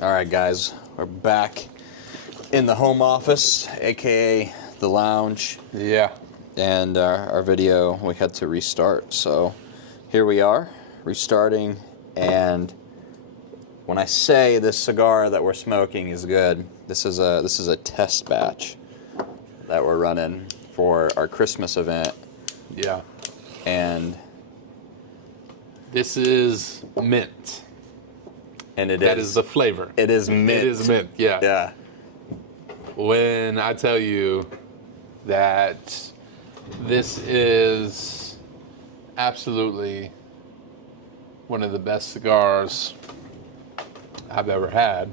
All right, guys, we're back in the home office, aka the lounge. Yeah. And our video, we had to restart. So here we are, restarting. And when I say this cigar that we're smoking is good, this is a test batch that we're running for our Christmas event. Yeah. And this is mint. And that is the flavor. It is mint. It is mint, yeah. Yeah. When I tell you that this is absolutely one of the best cigars I've ever had.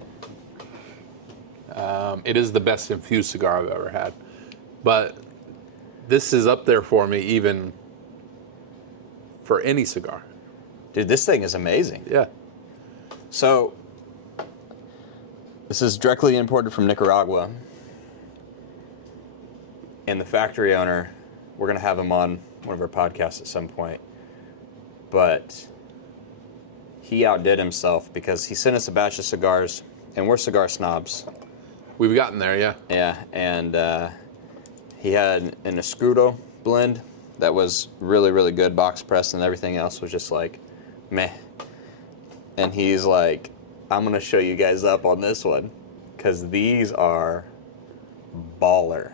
It is the best infused cigar I've ever had. But this is up there for me even for any cigar. Dude, this thing is amazing. Yeah. So, this is directly imported from Nicaragua. And the factory owner, we're going to have him on one of our podcasts at some point. But he outdid himself because he sent us a batch of cigars, and we're cigar snobs. We've gotten there, yeah. Yeah, and he had an Escudo blend that was really, really good, box pressed, and everything else was just like, meh. And he's like, I'm going to show you guys up on this one because these are baller.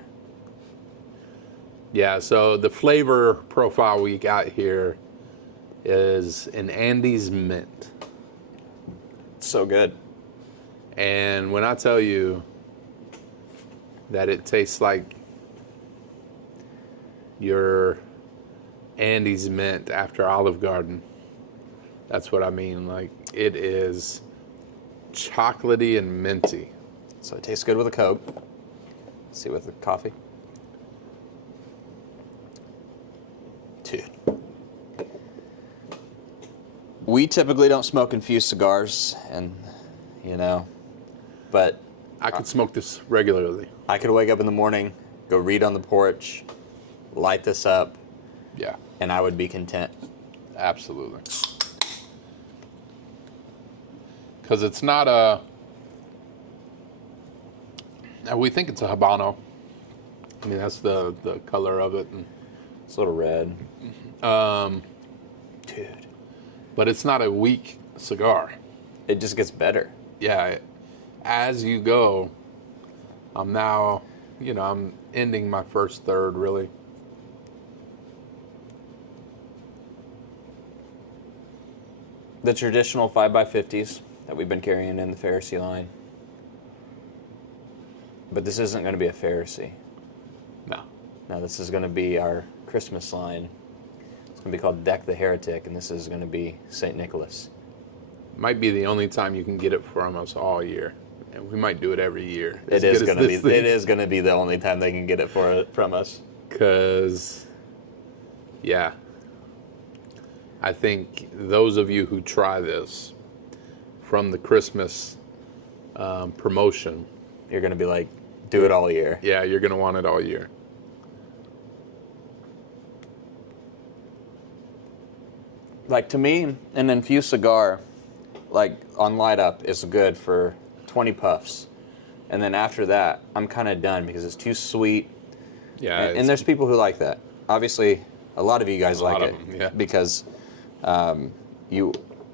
Yeah, so the flavor profile we got here is an Andes mint. So good. And when I tell you that it tastes like your Andes mint after Olive Garden, that's what I mean. Like, it is chocolatey and minty. So it tastes good with a Coke. Let's see with the coffee. Dude. We typically don't smoke infused cigars, and, you know, but I could smoke this regularly. I could wake up in the morning, go read on the porch, light this up, Yeah, and I would be content. absolutely. Because it's not a... We think it's a Habano. I mean, that's the color of it. And, It's a little red. Dude. but it's not a weak cigar. It just gets better. Yeah, as you go, I'm now, I'm ending my first third, really. The traditional 5x50s that we've been carrying in the Pharisee line. But this isn't going to be a Pharisee. No. No, this is going to be our Christmas line. It's going to be called Deck the Heretic, and this is going to be St. Nicholas. Might be the only time you can get it from us all year. And we might do it every year. It is going to be the only time they can get it from us. Because, yeah, I think those of you who try this from the Christmas promotion, You're going to be like, do it all year. yeah, you're going to want it all year. Like, to me, an infused cigar, like, on light up is good for 20 puffs. And then after that, I'm kind of done because it's too sweet. Yeah, And there's people who like that. Obviously, a lot of you guys like it. them, yeah. Because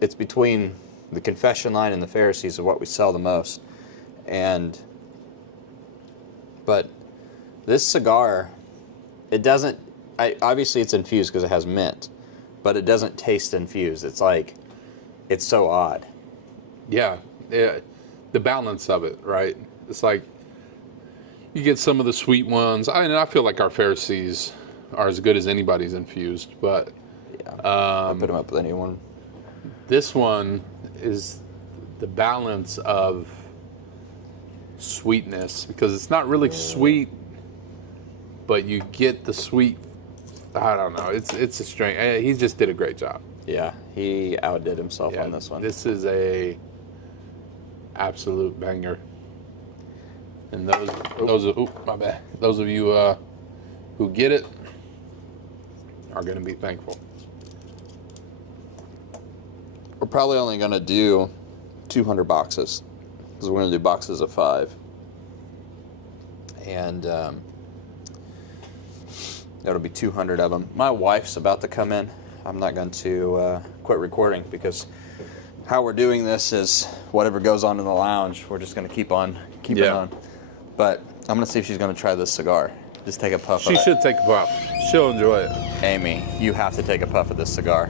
it's between the confession line and the Pharisees of what we sell the most. But this cigar, it doesn't, obviously it's infused because it has mint, but it doesn't taste infused. It's like, it's so odd. Yeah, the balance of it, right? It's like you get some of the sweet ones. I feel like our Pharisees are as good as anybody's infused, but Yeah, I put them up with anyone. this one is the balance of sweetness, because it's not really sweet, but you get the sweet. I don't know. It's a strange. He just did a great job. Yeah, he outdid himself Yeah, on this one. This is a absolute banger. And those of you who get it are going to be thankful. We're probably only going to do 200 boxes. because we're going to do boxes of 5. And that'll be 200 of them. My wife's about to come in. I'm not going to quit recording because how we're doing this is whatever goes on in the lounge, we're just going to keep on. But I'm going to see if she's going to try this cigar. Just take a puff of it. She should take a puff. She'll enjoy it. Amy, you have to take a puff of this cigar.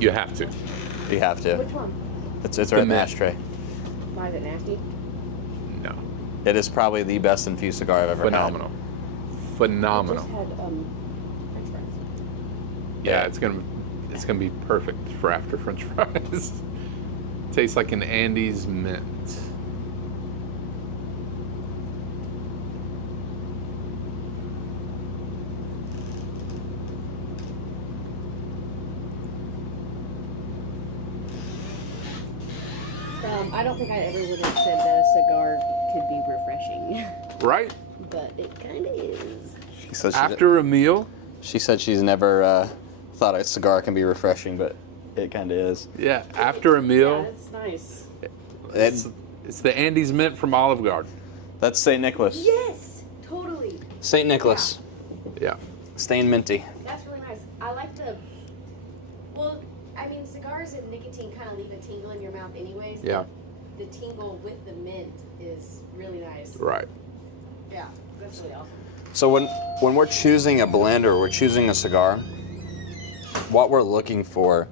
You have to. You have to. Which one? It's right in the ashtray. Why is it nasty? No. It is probably the best infused cigar I've ever Phenomenal. had. Phenomenal. I just had French fries. Yeah, it's gonna be perfect for after French fries. Tastes like an Andes mint. I don't think I ever would have said that a cigar could be refreshing, Right? but it kind of is. She said After a meal. she said she's never thought a cigar can be refreshing, but it kind of is. Yeah, after a Yeah, meal. it's nice. It's the Andes mint from Olive Garden. That's St. Nicholas. Yes, totally. St. Nicholas. Yeah. Stained minty. That's really nice. I like the. Well, I mean, cigars and nicotine kind of leave a tingle in your mouth, anyways. but Yeah. The tingle with the mint is really nice. Right. Yeah, that's really awesome. So when we're choosing a blend or we're choosing a cigar, what we're looking for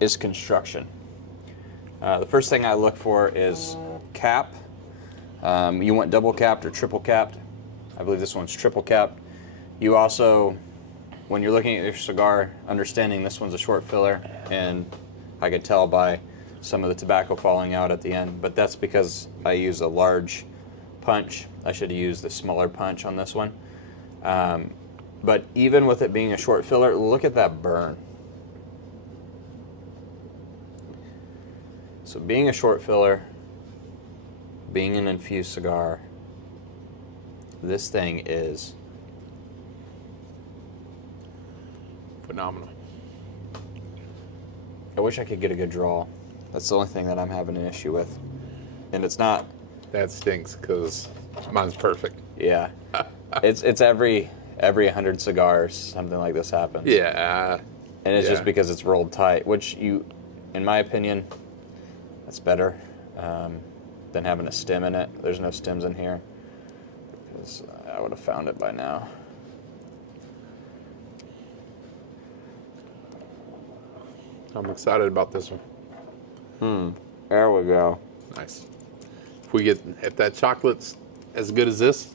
is construction. The first thing I look for is cap. You want double capped or triple capped. I believe this one's triple capped. You also, when you're looking at your cigar, understanding this one's a short filler, and I could tell by some of the tobacco falling out at the end, but that's because I use a large punch. I should have used the smaller punch on this one. But even with it being a short filler, look at that burn. So being a short filler, being an infused cigar, this thing is Phenomenal. I wish I could get a good draw. That's the only thing that I'm having an issue with. And it's not, That stinks because mine's perfect. yeah. It's every 100 cigars something like this happens. Yeah. And it's just yeah. because it's rolled tight, which in my opinion, that's better than having a stem in it. There's no stems in here because I would have found it by now. I'm excited about this one. There we go. Nice. If that chocolate's as good as this,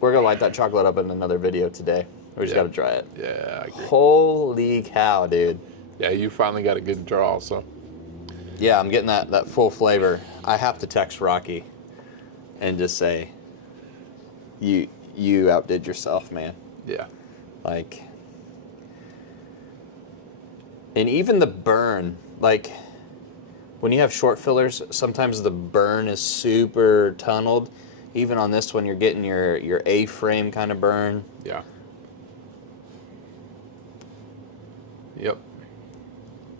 We're gonna light that chocolate up in another video today. We just Yeah. gotta try it. yeah, I agree. Holy cow, dude. Yeah, you finally got a good draw, so. Yeah, I'm getting that full flavor. I have to text Rocky and just say, you outdid yourself, man. Yeah. Like, and even the burn, like when you have short fillers, sometimes the burn is super tunneled. Even on this one, you're getting your A-frame kind of burn. Yeah. Yep.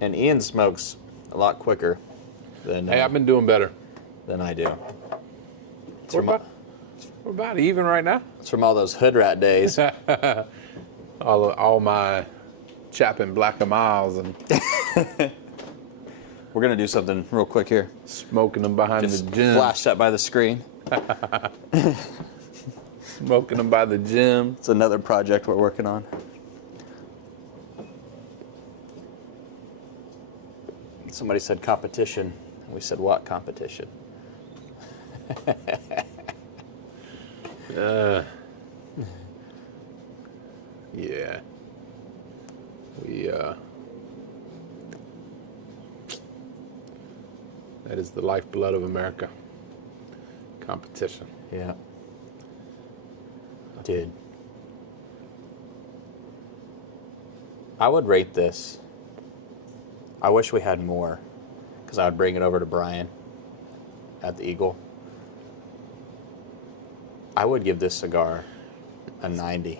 And Ian smokes a lot quicker than Hey, I've been doing better. than I do. It's We're from, about even right now. it's from all those hood rat days. all my chapping black and miles and We're gonna do something real quick here. smoking them behind Just the gym. flash that by the screen. Smoking them by the gym. It's another project we're working on. Somebody said competition. We said what competition? Yeah. That is the lifeblood of America. Competition. Yeah. Dude. I would rate this. I wish we had more, because I would bring it over to Brian at the Eagle. I would give this cigar a 90.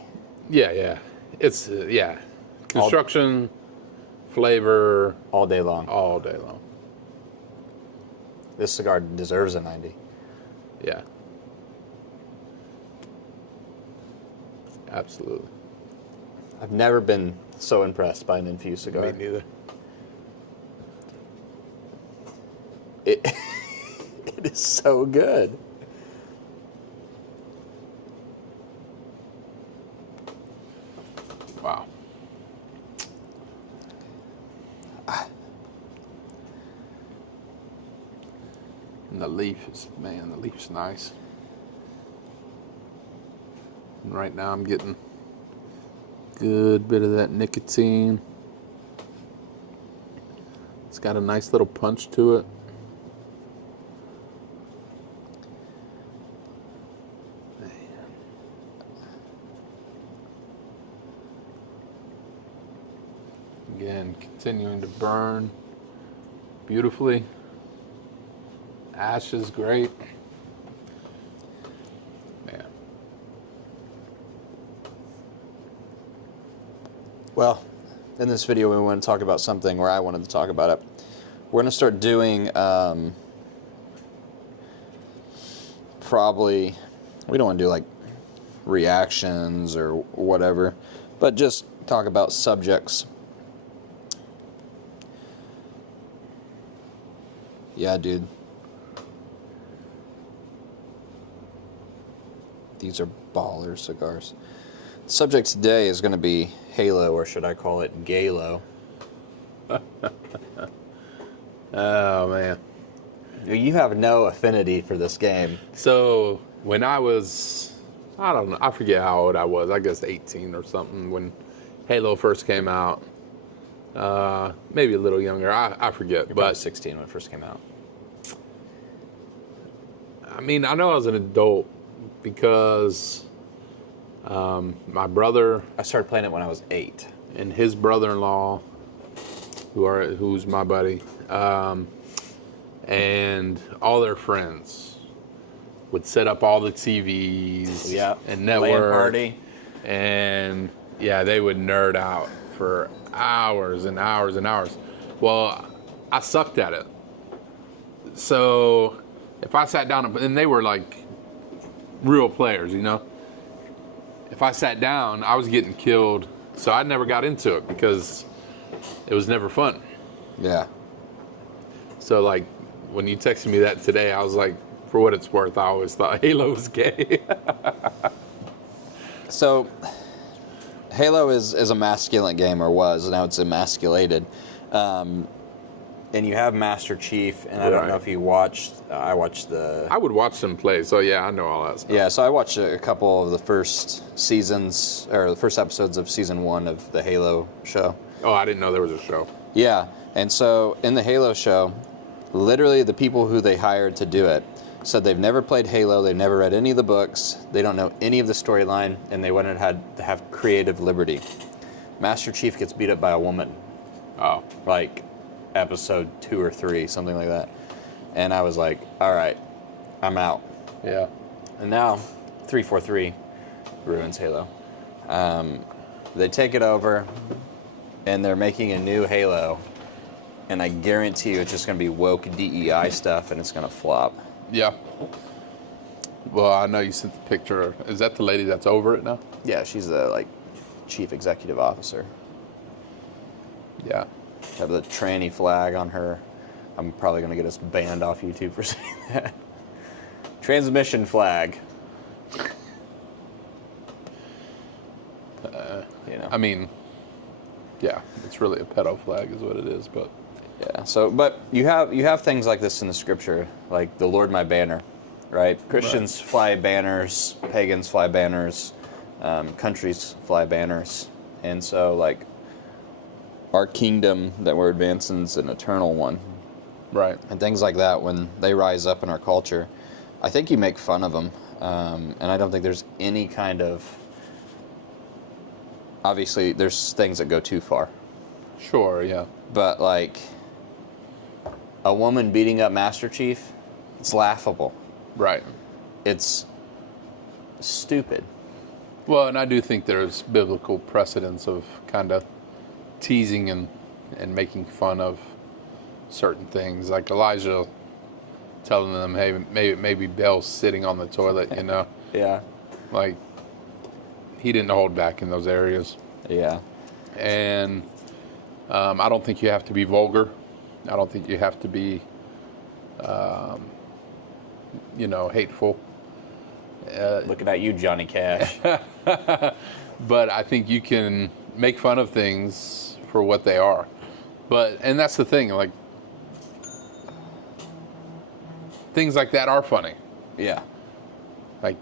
Yeah. It's, Construction, flavor all day long. all day long. This cigar deserves a 90. Yeah. Absolutely. I've never been so impressed by an infused cigar. Me neither. It, it is so good. Wow. And the leaf is, man, the leaf's nice. And right now I'm getting a good bit of that nicotine. It's got a nice little punch to it. Again, continuing to burn beautifully. Ash is great. Man. Well, in this video, we want to talk about something where I wanted to talk about it. We're going to start doing probably, we don't want to do like reactions or whatever, but just talk about subjects. Yeah, dude. These are baller cigars. The subject today is going to be Halo, or should I call it Galo? Oh, man. You have no affinity for this game. So, when I was, I don't know, I forget how old I was. I guess 18 or something when Halo first came out. Maybe a little younger. I forget. You're but probably 16 when it first came out. I mean, I know I was an adult because my brother I started playing it when I was 8. and his brother-in-law, who's my buddy, and all their friends would set up all the TVs and network LAN party. and yeah, they would nerd out for hours and hours and hours. Well, I sucked at it. So if I sat down, and they were like real players, you know. If I sat down, I was getting killed. So I never got into it because it was never fun. Yeah. So like when you texted me that today, I was like, for what it's worth, I always thought Halo was gay. So Halo is a masculine game, or was. Now it's emasculated. And you have Master Chief, and I don't know if you watched. I watched the. I would watch them play, so yeah, I know all that stuff. Yeah, so I watched a couple of the first seasons, or the first episodes of season 1 of the Halo show. Oh, I didn't know there was a show. Yeah, and so in the Halo show, literally the people who they hired to do it said they've never played Halo, they've never read any of the books, they don't know any of the storyline, and they wanted to have creative liberty. Master Chief gets beat up by a woman. Oh. Like episode 2 or 3, something like that. And I was like, all right, I'm out. Yeah. And now 343 ruins Halo. They take it over, and they're making a new Halo, and I guarantee you it's just going to be woke DEI stuff, and it's going to flop. Yeah. Well, I know you sent the picture. Is that the lady that's over it now? Yeah, she's the chief executive officer. Yeah. Have the tranny flag on her. I'm probably going to get us banned off YouTube for saying that. Transmission flag. You know. I mean, yeah, it's really a pedo flag is what it is, but yeah. So, but you have things like this in the scripture, like the Lord my banner, right? Christians fly banners, pagans fly banners, countries fly banners, and so like our kingdom that we're advancing is an eternal one, right? And things like that, when they rise up in our culture, I think you make fun of them, and I don't think there's any kind of. Obviously, there's things that go too far. Sure, yeah. But like a woman beating up Master Chief, it's laughable. Right. It's stupid. Well, and I do think there's biblical precedence of kind of teasing and and making fun of certain things, like Elijah telling them, hey, maybe Bell's sitting on the toilet, you know. Yeah. Like, he didn't hold back in those areas. Yeah. And I don't think you have to be vulgar. I don't think you have to be, hateful. Looking at you, Johnny Cash. But I think you can make fun of things for what they are. And that's the thing, like, things like that are funny. Yeah. Like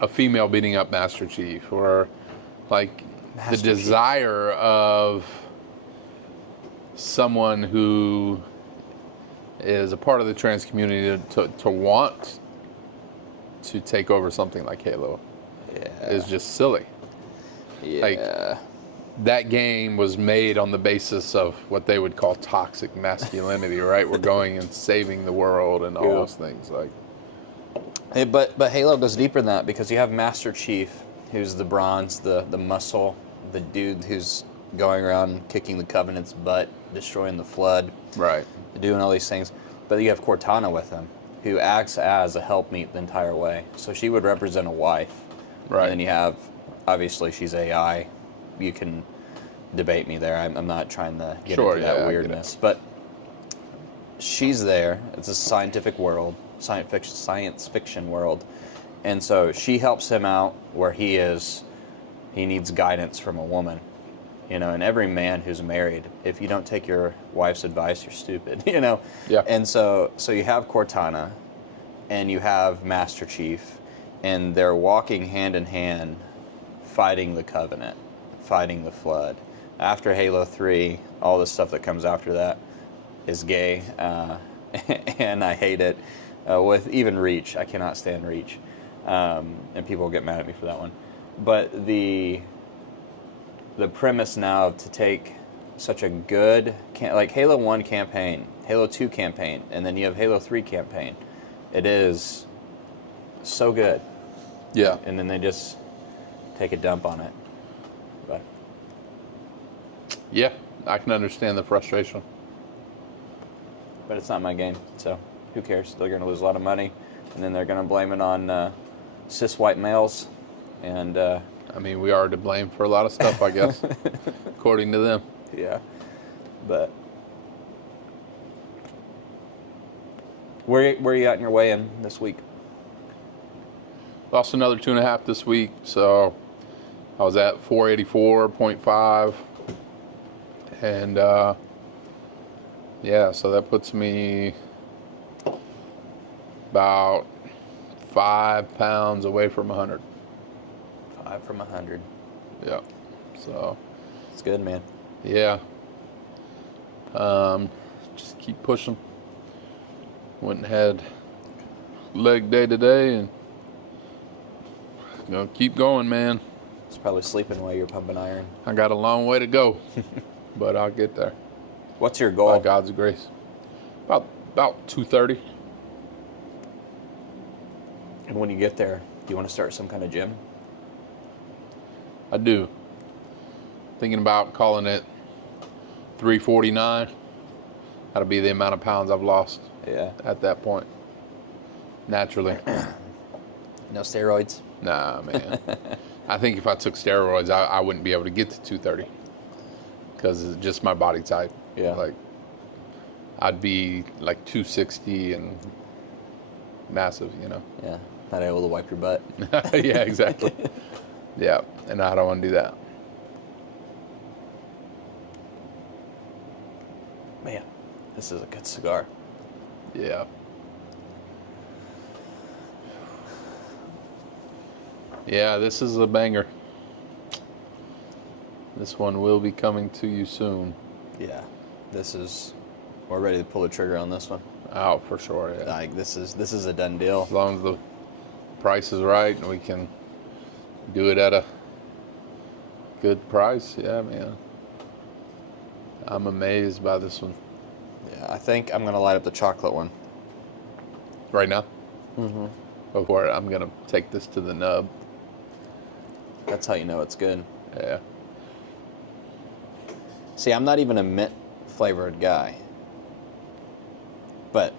a female beating up Master Chief, or like the desire of someone who is a part of the trans community to want to take over something like Halo is just silly. Yeah. Like, that game was made on the basis of what they would call toxic masculinity, right? We're going and saving the world and all those things. Like, Hey, but Halo goes deeper than that, because you have Master Chief, who's the bronze, the muscle, the dude who's going around kicking the Covenant's butt, destroying the Flood, right, doing all these things. But you have Cortana with him, who acts as a helpmeet the entire way. So she would represent a wife. right. And then you have, obviously, she's AI. You can debate me there. I'm not trying to get into that weirdness. But she's there. It's a scientific world, science fiction world. And so she helps him out where he is. He needs guidance from a woman. You know, and every man who's married, if you don't take your wife's advice, you're stupid, you know? Yeah. And so you have Cortana, and you have Master Chief, and they're walking hand in hand, fighting the Covenant, fighting the Flood. After Halo 3, all the stuff that comes after that is gay, and I hate it. With even Reach, I cannot stand Reach, and people get mad at me for that one. But the premise now to take such a good, like Halo 1 campaign, Halo 2 campaign, and then you have Halo 3 campaign, it is so good. Yeah. And then they just take a dump on it. But yeah, I can understand the frustration. But it's not my game, so who cares? They're going to lose a lot of money, and then they're going to blame it on cis white males. And I mean, we are to blame for a lot of stuff, I guess, according to them. Yeah, but where are you at in your weigh-in this week? Lost another 2.5 this week, so I was at 484.5, and so that puts me about 5 pounds away from 100. 5 from 100. Yeah, so It's good, man. yeah, just keep pushing. Went and had leg day today, and keep going, man. It's probably sleeping while you're pumping iron. I got a long way to go, but I'll get there. What's your goal? By God's grace. About 230. And when you get there, do you want to start some kind of gym? I do. Thinking about calling it 349. That'll be the amount of pounds I've lost at that point. Naturally. No steroids? Nah, man. I think if I took steroids, I wouldn't be able to get to 230. Because it's just my body type. Yeah. Like, I'd be like 260 and massive, Yeah. Not able to wipe your butt. Yeah, exactly. Yeah, and I don't want to do that. Man, this is a good cigar. Yeah. Yeah, this is a banger. This one will be coming to you soon. Yeah. We're ready to pull the trigger on this one. Oh, for sure, yeah. Like, this is a done deal. As long as the price is right and we can do it at a good price, yeah, man. I'm amazed by this one. Yeah, I think I'm going to light up the chocolate one. Right now? Mm-hmm. Before I'm going to take this to the nub. That's how you know it's good. Yeah. See, I'm not even a mint flavored guy. But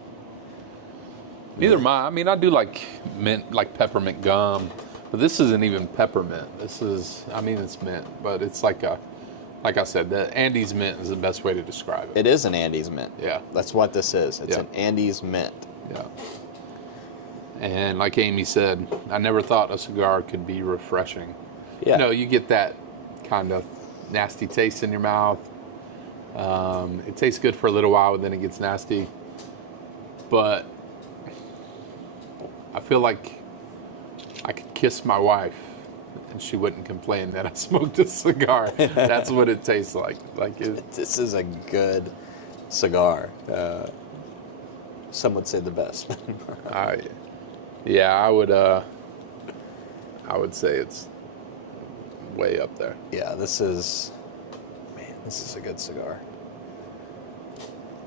Neither am I. I mean, I do like mint, like peppermint gum, but this isn't even peppermint. This is, I mean, it's mint, but it's like I said, the Andes mint is the best way to describe it. it is an Andes mint. Yeah. That's what this is. It's Yeah. an Andes mint. Yeah. And like Amy said, I never thought a cigar could be refreshing. Yeah. You know, you get that kind of nasty taste in your mouth. It tastes good for a little while, and then it gets nasty. But I feel like I could kiss my wife, and she wouldn't complain that I smoked a cigar. That's what it tastes like. This is a good cigar. Some would say the best. Yeah, I would say it's way up there. Yeah, this is a good cigar.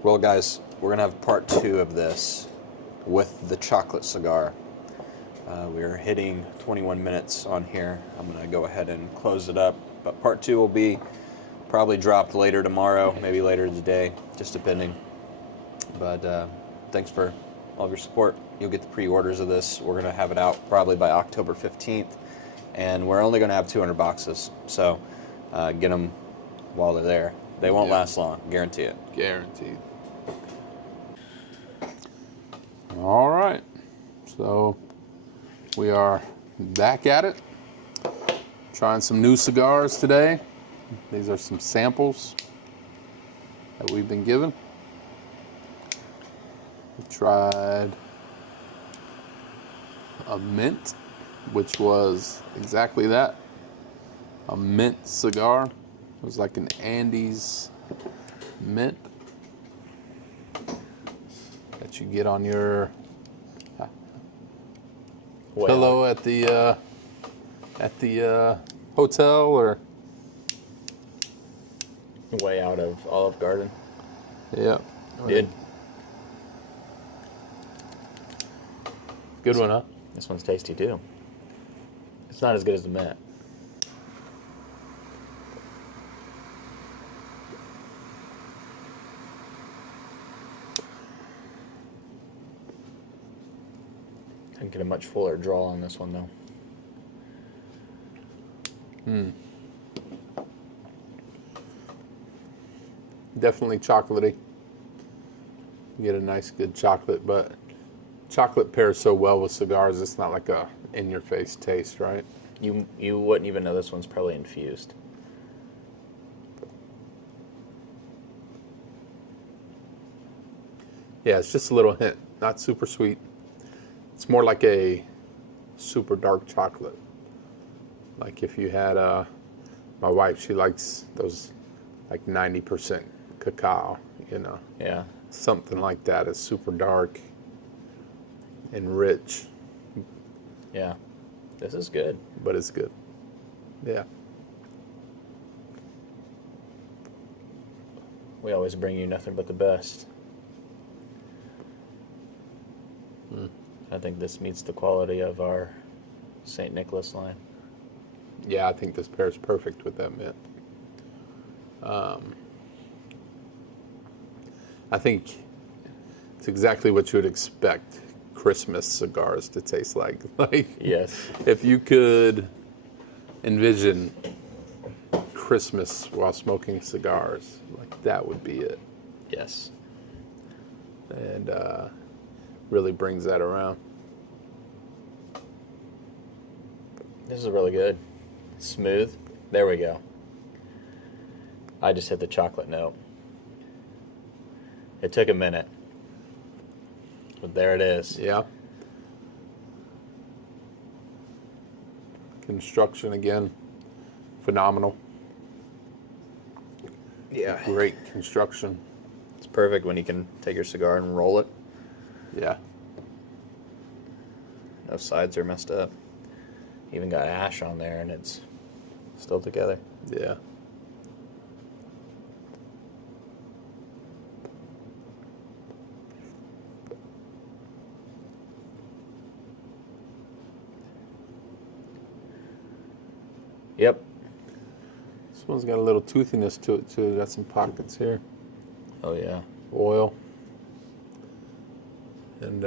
Well, guys, we're going to have part 2 of this with the chocolate cigar. We're hitting 21 minutes on here. I'm going to go ahead and close it up. But part 2 will be probably dropped later tomorrow, maybe later today, just depending. But thanks for all of your support. You'll get the pre-orders of this. We're going to have it out probably by October 15th. And we're only going to have 200 boxes. So get them while they're there. They won't last long, guarantee it. Guaranteed. All right. So we are back at it. Trying some new cigars today. These are some samples that we've been given. We tried a mint, which was exactly that. A mint cigar. It was like an Andes mint that you get on your pillow at the hotel, or Way out of Olive Garden. yeah, Did. good one, huh? This one's tasty too. It's not as good as the mint. I can get a much fuller draw on this one though. Definitely chocolatey. You get a nice, good chocolate, but chocolate pairs so well with cigars. It's not like a in-your-face taste, right? You wouldn't even know this one's probably infused. Yeah, it's just a little hint. Not super sweet. It's more like a super dark chocolate. Like if you had my wife, she likes those like 90% cacao, you know. Yeah. Something like that is super dark and rich, Yeah. This is good. but it's good. Yeah. We always bring you nothing but the best. I think this meets the quality of our St. Nicholas line. Yeah, I think this pairs perfect with that mint. I think it's exactly what you would expect Christmas cigars to taste like. Like, Yes. if you could envision Christmas while smoking cigars, like that would be it. Yes. And really brings that around. This is really good. Smooth. There we go. I just hit the chocolate note. It took a minute. But there it is. Yeah. Construction again, phenomenal. Yeah. Great construction. It's perfect when you can take your cigar and roll it. Yeah. No sides are messed up. Even got ash on there and it's still together. Yeah. Yep. This one's got a little toothiness to it too. Got some pockets here. Oh yeah. Oil. And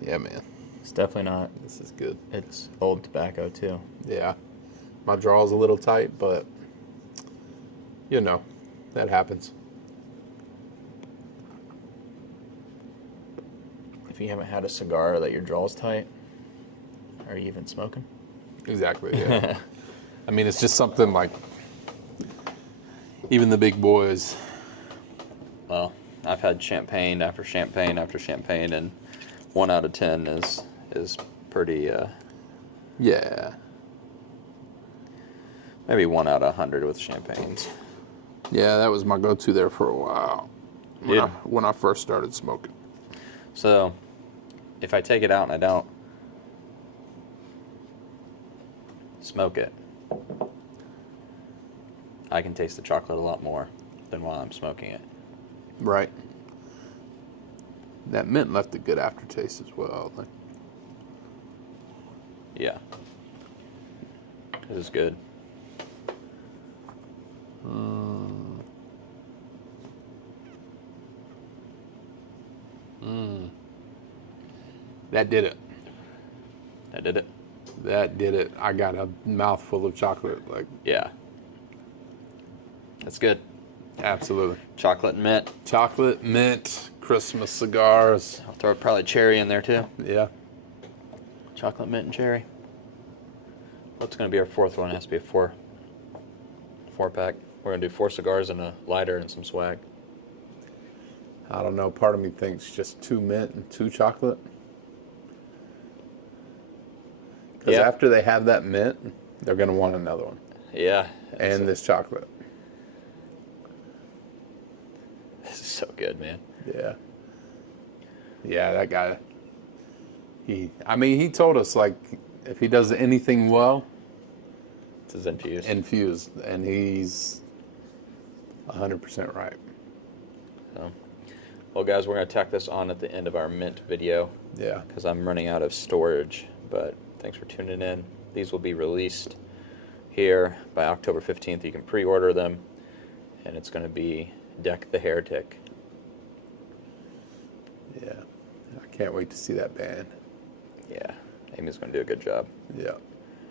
yeah, man, It's definitely not. this is good. It's old tobacco too. Yeah, my jaw's a little tight, but you know, that happens. If you haven't had a cigar that your jaw's tight, are you even smoking? Exactly. Yeah. I mean, it's just something like even the big boys. Well, I've had champagne after champagne after champagne, and 1 out of 10 is pretty. Yeah. Maybe 1 out of 100 with champagnes. Yeah, that was my go-to there for a while. When I first started smoking. So, if I take it out and I don't smoke it, I can taste the chocolate a lot more than while I'm smoking it. Right. That mint left a good aftertaste as well. Like, Yeah. This is good. that did it. I did it. That did it. I got a mouthful of chocolate. Like, Yeah. That's good. absolutely. Chocolate and mint. Chocolate, mint, Christmas cigars. I'll throw probably cherry in there too. Yeah. Chocolate, mint, and cherry. What's going to be our fourth one? It has to be a four pack. We're going to do 4 cigars and a lighter and some swag. I don't know. Part of me thinks just 2 mint and 2 chocolate. Because Yeah. after they have that mint, they're going to want another one. Yeah. And this chocolate. This is so good, man. Yeah. Yeah, that guy. He told us, like, if he does anything well, This is infused. infused. And he's 100% right. So, well, guys, we're going to tack this on at the end of our mint video Yeah. because I'm running out of storage. But thanks for tuning in. These will be released here by October 15th. You can pre-order them, and it's going to be Deck the Heretic. Yeah. I can't wait to see that band. Yeah, Amy's going to do a good job. Yeah.